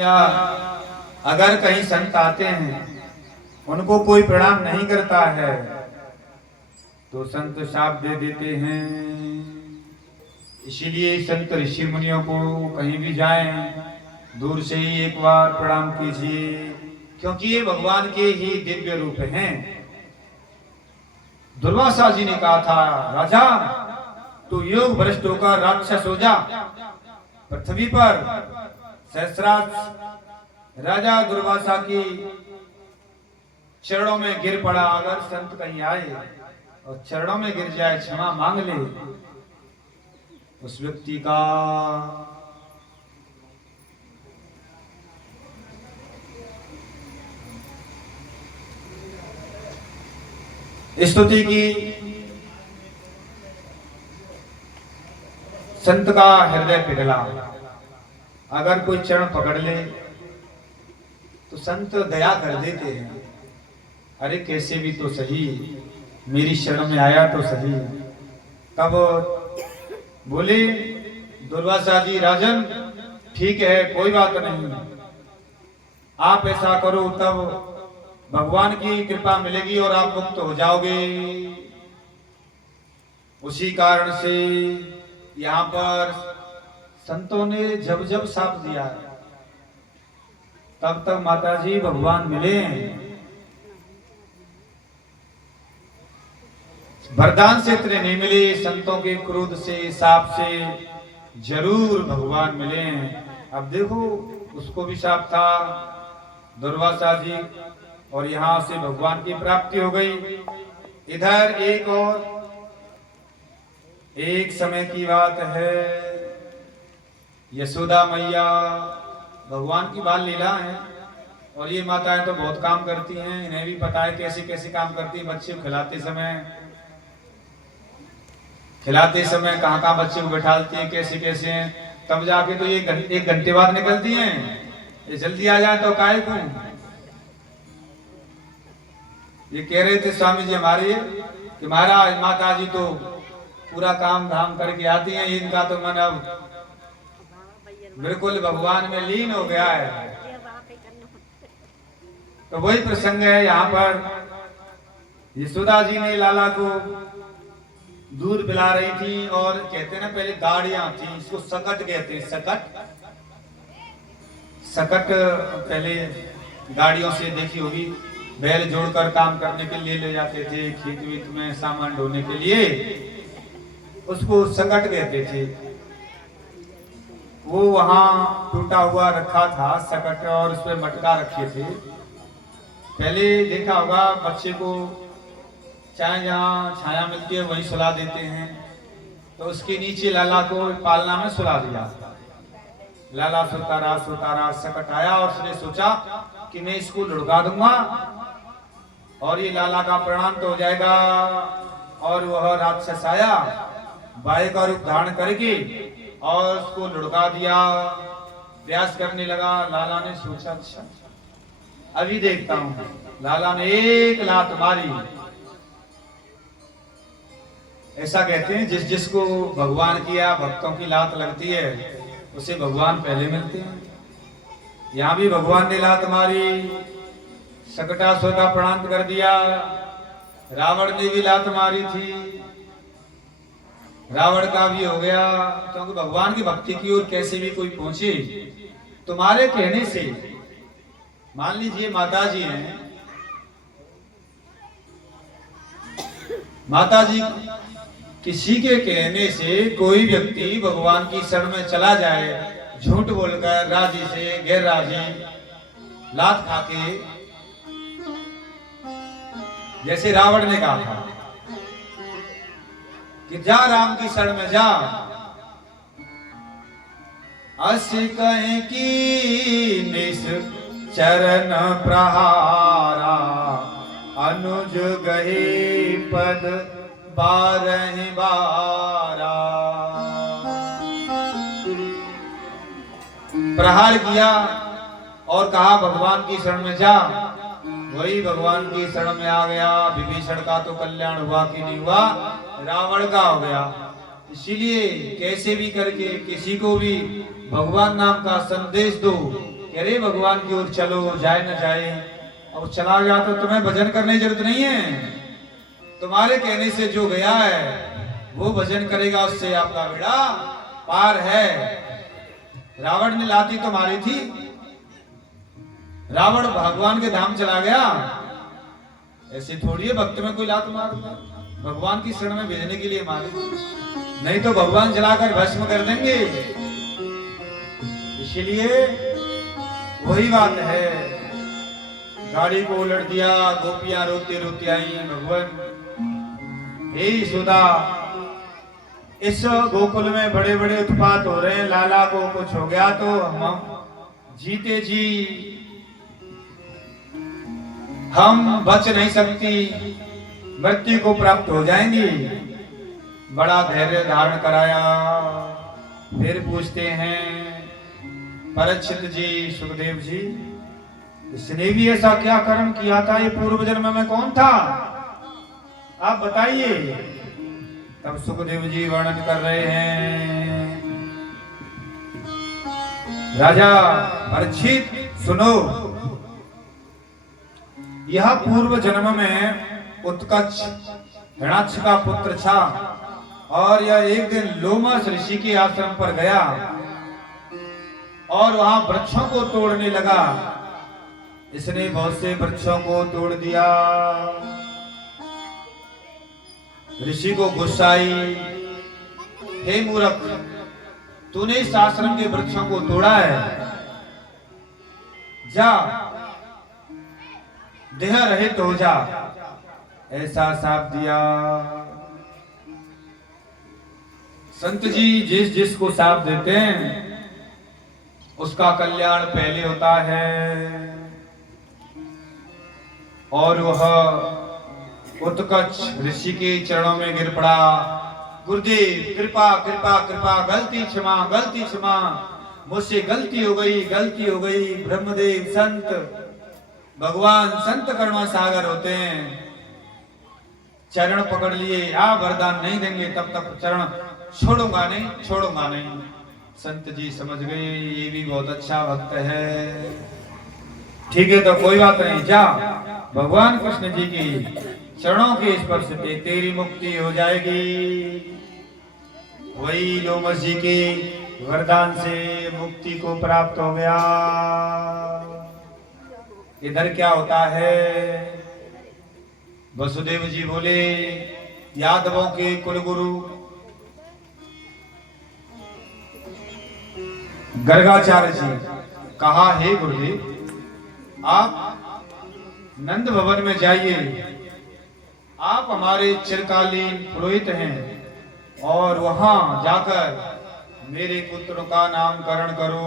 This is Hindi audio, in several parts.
या अगर कहीं संत आते हैं, उनको कोई प्रणाम नहीं करता है तो संत शाप दे देते हैं। इसीलिए संत ऋषि मुनियों को कहीं भी जाएं, दूर से ही एक बार प्रणाम कीजिए, क्योंकि ये भगवान के ही दिव्य रूप हैं। दुर्वासा जी ने कहा था, राजा तू योग भ्रष्ट होकर राक्षस हो जा। पृथ्वी पर सहस्रार राजा दुर्वासा की चरणों में गिर पड़ा। अगर संत कहीं आए और चरणों में गिर जाए, क्षमा मांग ले, उस व्यक्ति का स्तुति की, संत का हृदय पिघला। अगर कोई चरण पकड़ ले तो संत दया कर देते हैं, अरे कैसे भी तो सही, मेरी शरण में आया तो सही। तब बोले दुर्वासा जी, राजन ठीक है, कोई बात नहीं, आप ऐसा करो तब भगवान की कृपा मिलेगी और आप मुक्त हो जाओगे। उसी कारण से यहाँ पर संतों ने जब जब साप दिया तब तक माता जी भगवान मिले। वरदान से इतने नहीं मिले, संतों के क्रोध से, साप से जरूर भगवान मिले। अब देखो, उसको भी साप था दुर्वासा जी, और यहां से भगवान की प्राप्ति हो गई। इधर एक समय की बात है, यशोदा मैया, भगवान की बाल लीला है, और ये माताएं तो बहुत काम करती हैं, इन्हें भी पता है कैसे कैसे काम करती है। बच्चे को खिलाते समय कहाँ कहाँ बच्चे को बैठालती हैं, कैसे कैसे हैं। तब जाके तो ये एक घंटे बाद निकलती हैं, ये जल्दी आ जाए तो काहे को। ये कह रहे थे स्वामी जी हमारे कि महाराज माता जी तो पूरा काम धाम करके आती हैं, इनका तो मन अब बिल्कुल भगवान में लीन हो गया है। तो वही प्रसंग है यहाँ पर। यशोदा जी ने लाला को दूध पिला रही थी, और कहते हैं ना पहले गाड़ियां थी, इसको सकट कहते हैं, सकट पहले गाड़ियों से देखी होगी, बैल जोड़कर काम करने के लिए ले जाते थे, खेत वीत में सामान ढोने के लिए, उसको सकट कहते थे। वो वहां टूटा हुआ रखा था सकट, और उस पर मटका रखे थे। पहले देखा होगा बच्चे को चाहे जहाँ छाया मिलती है वहीं सुला देते हैं, तो उसके नीचे लाला को पालना में सुला दिया। लाला सोता रहा, सकट आया और उसने सोचा कि मैं इसको लुढ़का दूंगा और ये लाला का प्राण तो हो जाएगा। और वह राक्षस आया, बाय का रूप धारण करके और उसको लुढ़का दिया, प्रयास करने लगा। लाला ने सोचा, अच्छा अभी देखता हूं। लाला ने एक लात मारी। ऐसा कहते हैं जिसको भगवान की या भक्तों की लात लगती है उसे भगवान पहले मिलते हैं। यहां भी भगवान ने लात मारी, सकटा सोता प्रणाम कर दिया। रावण ने भी लात मारी थी, रावण का भी हो गया। क्योंकि भगवान की भक्ति की ओर कैसे भी कोई पहुंचे, तुम्हारे कहने से, मान लीजिए माता जी हैं, माता जी किसी के कहने से कोई व्यक्ति भगवान की शरण में चला जाए, झूठ बोलकर, राजी से गैर राजी, लात खाके, जैसे रावण ने कहा था कि जा राम की शरण में जा, अस्य कहें की निस चरण प्रहारा, अनुज गहे पद बारह बारा। प्रहार किया और कहा भगवान की शरण में जा। वही भगवान की शरण में आ गया। विभीषण का तो कल्याण हुआ कि नहीं हुआ, रावण का हो गया। इसीलिए कैसे भी करके किसी को भी भगवान नाम का संदेश दो, कि अरे भगवान की ओर चलो, जाए न जाए। अब चला गया तो तुम्हें भजन करने की जरूरत नहीं है। तुम्हारे कहने से जो गया है वो भजन करेगा, उससे आपका बेड़ा पार है। रावण ने लाठी तो मारी थी, रावण भगवान के धाम चला गया। ऐसे थोड़ी है भक्त में कोई लात मारूंगा, भगवान की शरण में भेजने के लिए मारे, नहीं तो भगवान जलाकर भस्म कर देंगे। इसलिए वही बात है, गाड़ी को उलट दिया, गोपियां रोते रोते आई। भगवान हे यशोदा, इस गोकुल में बड़े बड़े उत्पात हो रहे हैं, लाला को कुछ हो गया तो हम जीते जी हम बच नहीं सकती, मृत्यु को प्राप्त हो जाएंगी। बड़ा धैर्य धारण कराया। फिर पूछते हैं परीक्षित जी, सुखदेव जी, इसने भी ऐसा क्या कर्म किया था, ये पूर्व जन्म में कौन था, आप बताइए। तब सुखदेव जी वर्णन कर रहे हैं, राजा परीक्षित सुनो, यह पूर्व जन्म में उत्कच हिरणाक्ष का पुत्र था और यह एक दिन लोमस ऋषि के आश्रम पर गया और वहां वृक्षों को तोड़ने लगा। इसने बहुत से वृक्षों को तोड़ दिया। ऋषि को गुस्सा आई, हे मूर्ख, तूने इस आश्रम के वृक्षों को तोड़ा है, जा देह रहित हो जा, ऐसा शाप दिया। संत जी जिस जिसको शाप देते हैं उसका कल्याण पहले होता है। और वह उत्कच ऋषि के चरणों में गिर पड़ा, गुरुदेव कृपा कृपा कृपा, गलती क्षमा गलती क्षमा, मुझसे गलती हो गई गलती हो गई। ब्रह्मदेव संत भगवान संत करुणा सागर होते हैं, चरण पकड़ लिए, आ वरदान नहीं देंगे तब तक चरण छोड़ूंगा नहीं छोड़ूंगा नहीं। संत जी समझ गए ये भी बहुत अच्छा भक्त है, ठीक है तो कोई बात नहीं, जा भगवान कृष्ण जी की चरणों के स्पर्श से तेरी मुक्ति हो जाएगी। वही लोमस जी के वरदान से मुक्ति को प्राप्त हो गया। इधर क्या होता है, वसुदेव जी बोले, यादवों के कुलगुरु गर्गाचार्य जी कहा, हे गुरुदेव आप नंद भवन में जाइए, आप हमारे चिरकालीन पुरोहित हैं और वहां जाकर मेरे पुत्र का नामकरण करो,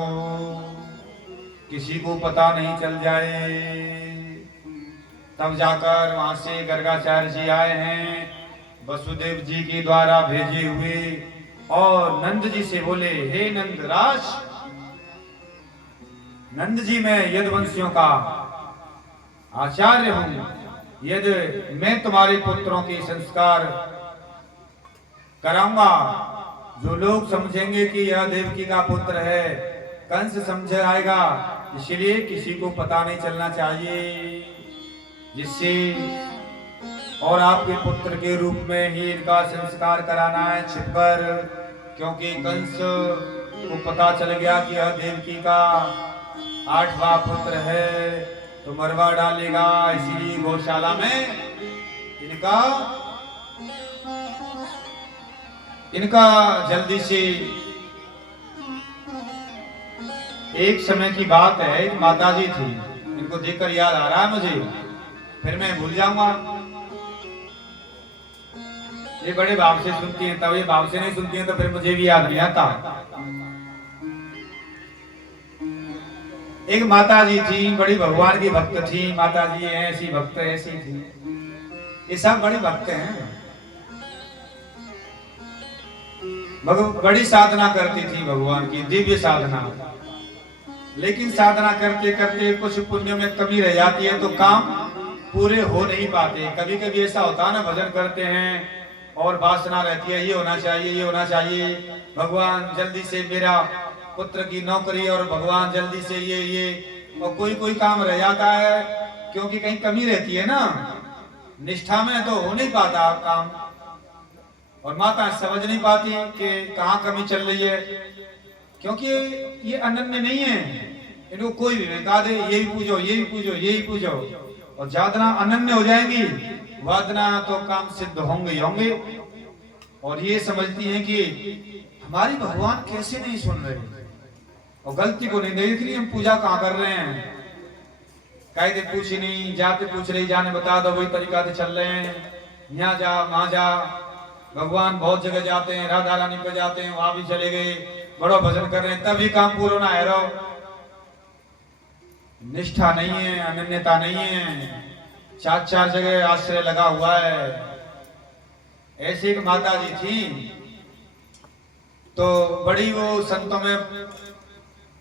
किसी को पता नहीं चल जाए। तब जाकर वहां से गर्गाचार्य जी आए हैं, वसुदेव जी के द्वारा भेजे हुए, और नंद जी से बोले, हे नंद राज, नंद जी मैं यदुवंशियों का आचार्य हूं, यदि मैं तुम्हारे पुत्रों के संस्कार कराऊंगा, जो लोग समझेंगे कि यह देवकी का पुत्र है, कंस समझ आएगा, इसलिए किसी को पता नहीं चलना चाहिए, जिससे और आपके पुत्र के रूप में ही इनका संस्कार कराना है छिपकर, क्योंकि कंस को पता चल गया कि यह देवकी का 8वां पुत्र है तो मरवा डालेगा, इसीलिए गौशाला में इनका जल्दी से। एक समय की बात है, एक माताजी थी, इनको देखकर याद आ रहा है मुझे, फिर मैं भूल जाऊंगा। ये बड़े भाव से सुनती हैं, तब ये भाव से नहीं सुनती हैं तो फिर मुझे भी याद नहीं आता। एक माता जी थी, बड़ी भगवान की भक्त थी, माता जी ऐसी भक्त ऐसी थी, ये सब बड़ी भक्त हैं, बड़ी साधना करती थी भगवान की, दिव्य साधना। लेकिन साधना करते करते कुछ पुण्य में कमी रह जाती है तो काम पूरे हो नहीं पाते। कभी कभी ऐसा होता है ना, भजन करते हैं और वासना रहती है, ये होना चाहिए ये होना चाहिए, भगवान जल्दी से मेरा पुत्र की नौकरी और भगवान जल्दी से ये और कोई कोई काम रह जाता है क्योंकि कहीं कमी रहती है ना, निष्ठा में तो हो नहीं पाता काम, और माता समझ नहीं पाती कि कहाँ कमी चल रही है, क्योंकि ये अनन्य नहीं है, इनको कोई भी बता दे ये भी पूजो ये भी पूजो ये भी पूजो, और ज्यादा अनन्य हो जाएंगी वादना तो काम सिद्ध होंगे होंगे। और ये समझती हैं कि हमारी भगवान कैसे नहीं सुन रहे, और गलती को नहीं देख रही, हम पूजा कहाँ कर रहे हैं, कहते पूछी नहीं, जाते पूछ रही, जाने बता दो, वही तरीका से चल रहे हैं, यहाँ जा वहां जा, भगवान बहुत जगह जाते हैं, राधा रानी पे जाते हैं, वहां भी चले गए, बड़ो भजन कर रहे हैं, तभी काम पूरा ना है। निष्ठा नहीं है, अनन्यता नहीं है, चार चार जगह आश्रय लगा हुआ है। ऐसी एक माता जी थी, तो बड़ी वो संतों में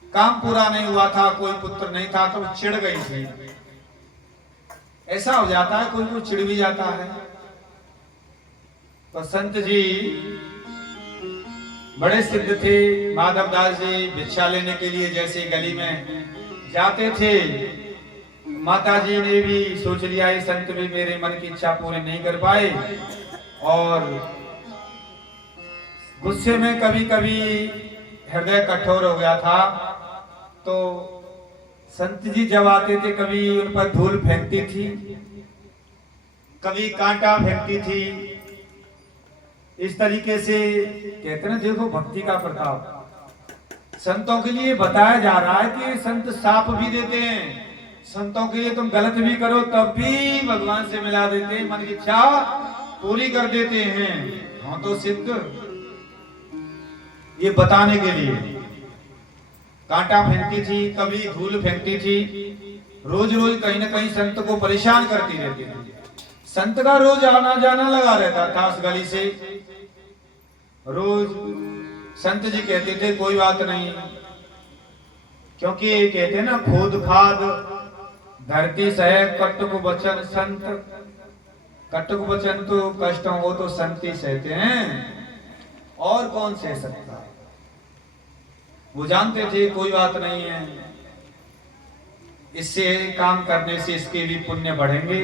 काम पूरा नहीं हुआ था, कोई पुत्र नहीं था, तो चिढ़ गई थी। ऐसा हो जाता है, कोई को चिढ़ भी जाता है। तो संत जी बड़े सिद्ध थे, माधवदास जी भिक्षा लेने के लिए जैसे गली में जाते थे, माता जी ने भी सोच लिया ये संत भी मेरे मन की इच्छा पूरी नहीं कर पाए, और गुस्से में कभी कभी हृदय कठोर हो गया था, तो संत जी जब आते थे कभी उन पर धूल फेंकती थी, कभी कांटा फेंकती थी। इस तरीके से कहते ना, देखो भक्ति का प्रताप। संतों के लिए बताया जा रहा है कि संत साप भी देते हैं, संतों के लिए तुम गलत भी करो तब भी भगवान से मिला देते हैं, मन की इच्छा पूरी कर देते हैं। हाँ तो सिद्ध, ये बताने के लिए कांटा फेंकती थी, कभी धूल फेंकती थी, रोज रोज कहीं ना कहीं संत को परेशान करती रहती थी। संत का रोज आना जाना लगा रहता था उस गली से। रोज संत जी कहते थे कोई बात नहीं, क्योंकि कहते हैं ना, खोद खाद धरती सह कटुक वचन संत, कटुक वचन तो कष्ट हो तो संत ही सहते हैं, और कौन सह सकता है। वो जानते थे कोई बात नहीं है, इससे काम करने से इसके भी पुण्य बढ़ेंगे।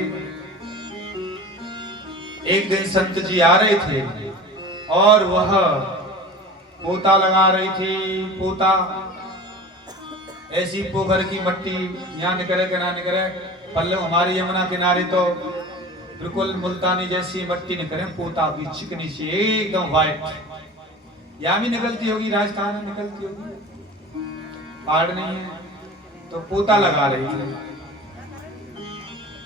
एक दिन संत जी आ रहे थे और वह पोता लगा रही थी। पोता ऐसी पोखर की मट्टी यहाँ निकले कि ना निकले, पल्लव हमारी यमुना किनारे तो बिल्कुल मुल्तानी जैसी मट्टी निकले, पोता की चिकनी सी एकदम व्हाइट, यहाँ भी निकलती होगी, राजस्थान में निकलती होगी, पहाड़ नहीं है, तो पोता लगा रही है।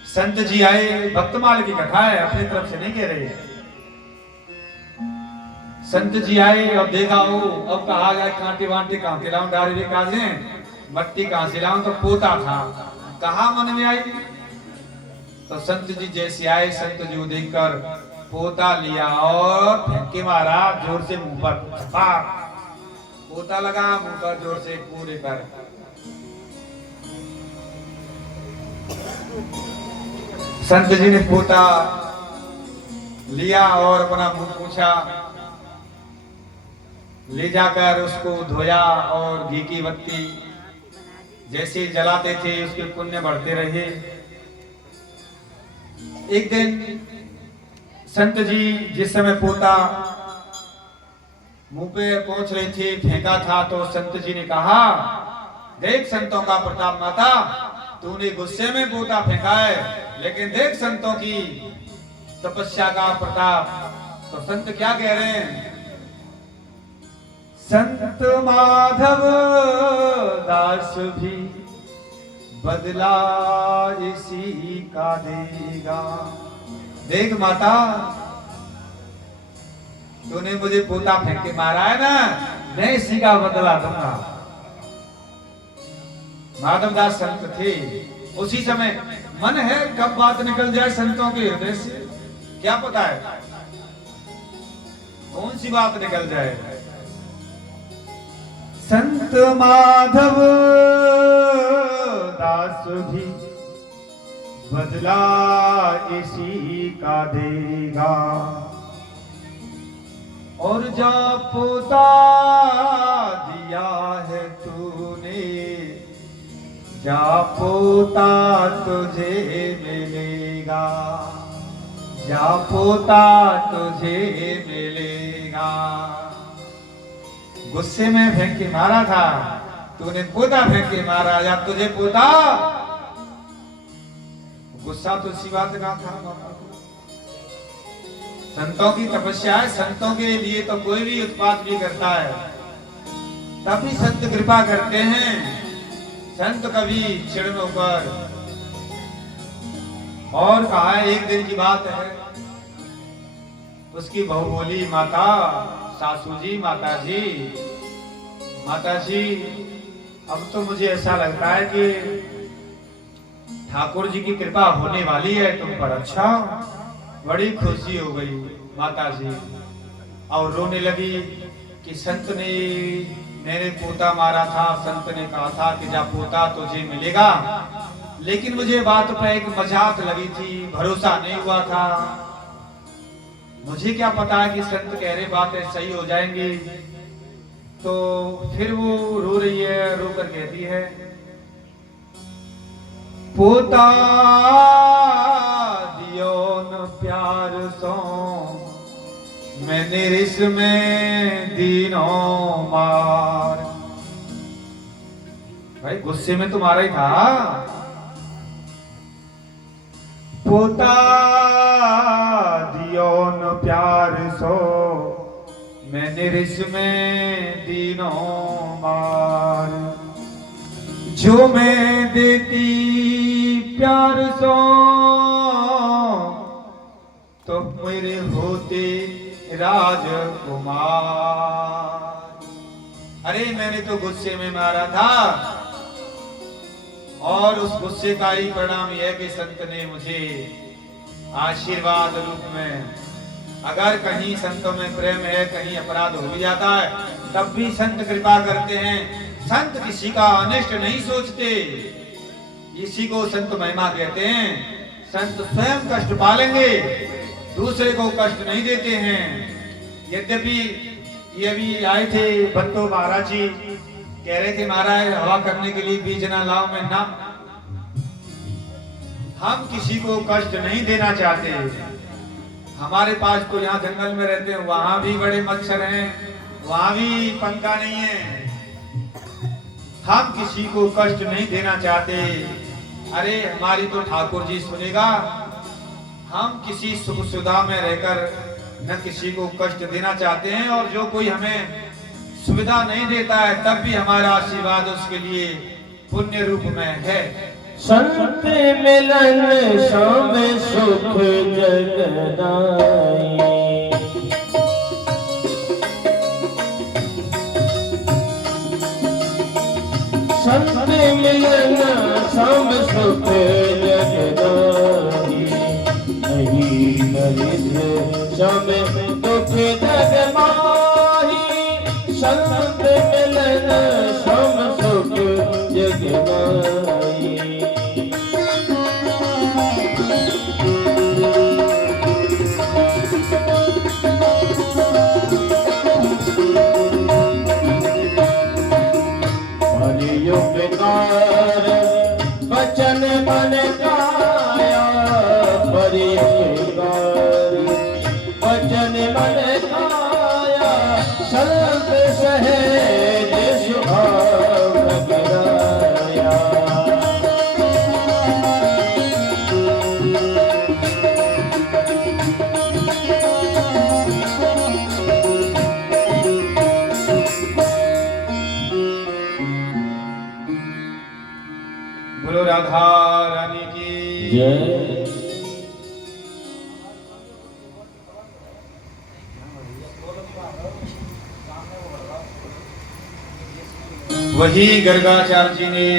संत जी आए, भक्तमाल की कथा है, अपनी तरफ से नहीं कह रहे हैं। संत जी आए और देखा हो, अब कहा गया कांटे वांटे कहां के लाऊं, डारे काजे मट्टी कहां से लाऊं, तो पोता था, कहा मन में आई। तो संत जी जैसे आए, संत जी को देखकर पोता लिया और फेंके मारा जोर से मुंह पर, पोता लगा मुंह पर जोर से पूरे पर। संत जी ने पोता लिया और अपना मुंह पूछा, ले जाकर उसको धोया और घी की बत्ती जैसे जलाते थे उसके पुण्य बढ़ते रहे। एक दिन संत जी जिस समय पोता मुंह पे पहुंच रहे थे, फेंका था, तो संत जी ने कहा, देख संतों का प्रताप माता, तूने गुस्से में पोता फेंका है, लेकिन देख संतों की तपस्या का प्रताप। तो संत क्या कह रहे हैं, संत माधव दास भी बदला इसी का देगा। देख माता, तूने मुझे पोता फेंक के मारा है ना, मैं इसी का बदला दूंगा। माधवदास संत थे, उसी समय मन है कब बात निकल जाए संतों के हृदय से, क्या पता है कौन सी बात निकल जाए। संत माधव दास भी बदला इसी का देगा, और जा पोता दिया दिया है तूने, जा पोता तुझे मिलेगा, जा पोता तुझे मिलेगा। गुस्से में फेंक के मारा था, तूने पोता फेंक के मारा, या तुझे पोता। गुस्सा तो इसी बात का था बाबा को। संतों की तपस्या है, संतों के लिए तो कोई भी उत्पात भी करता है, तभी संत कृपा करते हैं। संत कभी चिड़ में होकर। और कहा है, एक दिन की बात है, उसकी बहू बोली, माता, सासू जी, माता जी, अब तो मुझे ऐसा लगता है कि ठाकुर जी की कृपा होने वाली है तुम पर। अच्छा, बड़ी खुशी हो गई माता जी, और रोने लगी कि संत ने मेरे पोता मारा था, संत ने कहा था कि जा पोता तुझे मिलेगा, लेकिन मुझे बात पर एक मजाक लगी थी, भरोसा नहीं हुआ था। मुझे क्या पता है कि संत कह रहे बातें सही हो जाएंगी। तो फिर वो रो रही है, रोकर कहती है, पोता दियो न प्यार सो, मैंने रिस में दीनों मार। भाई गुस्से में तुम्हारा ही था। पोता दियो न प्यार सो, मैंने रिस में दीनों मार। जो मैं देती प्यार सो, तो मेरे होते राजकुमार। अरे मैंने तो गुस्से में मारा था, और उस गुस्से का ही परिणाम यह कि संत ने मुझे आशीर्वाद रूप में, अगर कहीं संतों में प्रेम है, कहीं अपराध हो भी जाता है, तब भी संत कृपा करते हैं। संत किसी का अनिष्ट नहीं सोचते, इसी को संत महिमा कहते हैं। संत स्वयं कष्ट पालेंगे, दूसरे को कष्ट नहीं देते हैं। यद्यपि ये भी आए थे बंतो महाराज जी, कह रहे थे महाराज हवा करने के लिए बीज ना लाओ, मैं ना, हम किसी को कष्ट नहीं देना चाहते। हमारे पास तो यहाँ जंगल में रहते हैं, वहां भी बड़े मच्छर हैं, वहां भी पंखा नहीं है, हम किसी को कष्ट नहीं देना चाहते। अरे हमारी तो ठाकुर जी सुनेगा, हम किसी सुख सुविधा में रहकर न किसी को कष्ट देना चाहते हैं, और जो कोई हमें सुविधा नहीं देता है तब भी हमारा आशीर्वाद उसके लिए पुण्य रूप में है। संत मिलन शाम सुख जगदाई, संत मिलन शाम सुख जगदाई, नहीं दरिद्र शाम दुख जग माही। संत मिलन शाम सुख जगदाई, बचन मन काया, बचन मन काया, संत सहेज सुभाव गिराया। बोलो राधा रानी की जय। वही गर्गाचार्य जी ने